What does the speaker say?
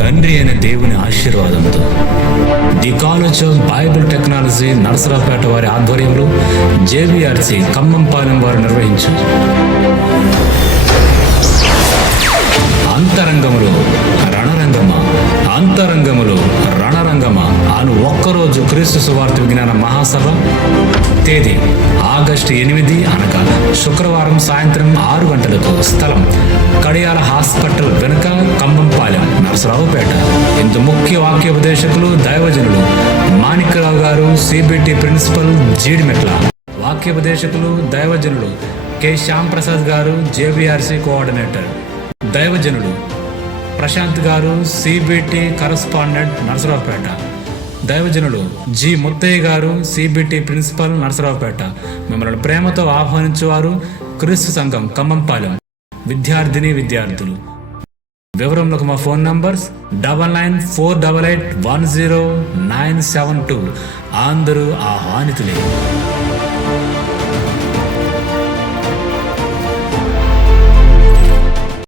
తండ్రి అయిన దేవుని ఆశీర్వాదంతో the college of Bible technology Narasaraopet వారి ఆధ్వర్యంలో జేబీఆర్సీ ఖమ్మంపాలెం వారు నిర్వహించు అంతరంగములో రణరంగమా అంతరంగములో రణరంగమా అను ఒక్కరోజు క్రీస్తు సువార్త విజ్ఞాన మహాసభ. తేదీ ఆగస్టు 8 అనగా శుక్రవారం సాయంత్రం 6 గంటలకు. స్థలం కడియాల హాస్పిటల్ వెనుక ఖమ్మంపాలెం నరసరావుపేట. ఇందు ముఖ్య వాక్యోపదేశకులు దైవజనులు మాణిక్యరావు గారు, సిబిటి ప్రిన్సిపల్, జీడిమెట్ల. వాక్యోపదేశకులు దైవజనులు కె శ్యాంప్రసాద్ గారు, జేబీఆర్సీ కోఆర్డినేటర్. దైవజనుడు ప్రశాంత్ గారు, సిబిటి కరస్పాండెంట్, నరసరావుపేట. దైవజనులు జి ముత్తయ్య గారు, సిబిటి ప్రిన్సిపల్, నరసరావుపేట. మిమ్మల్ని ప్రేమతో ఆహ్వానించేవారు క్రీస్తు సంఘం ఖమ్మంపాలెం విద్యార్థులు. వివరములకు మా ఫోన్ నంబర్స్ 9948810972. అందరూ ఆహ్వానితులే.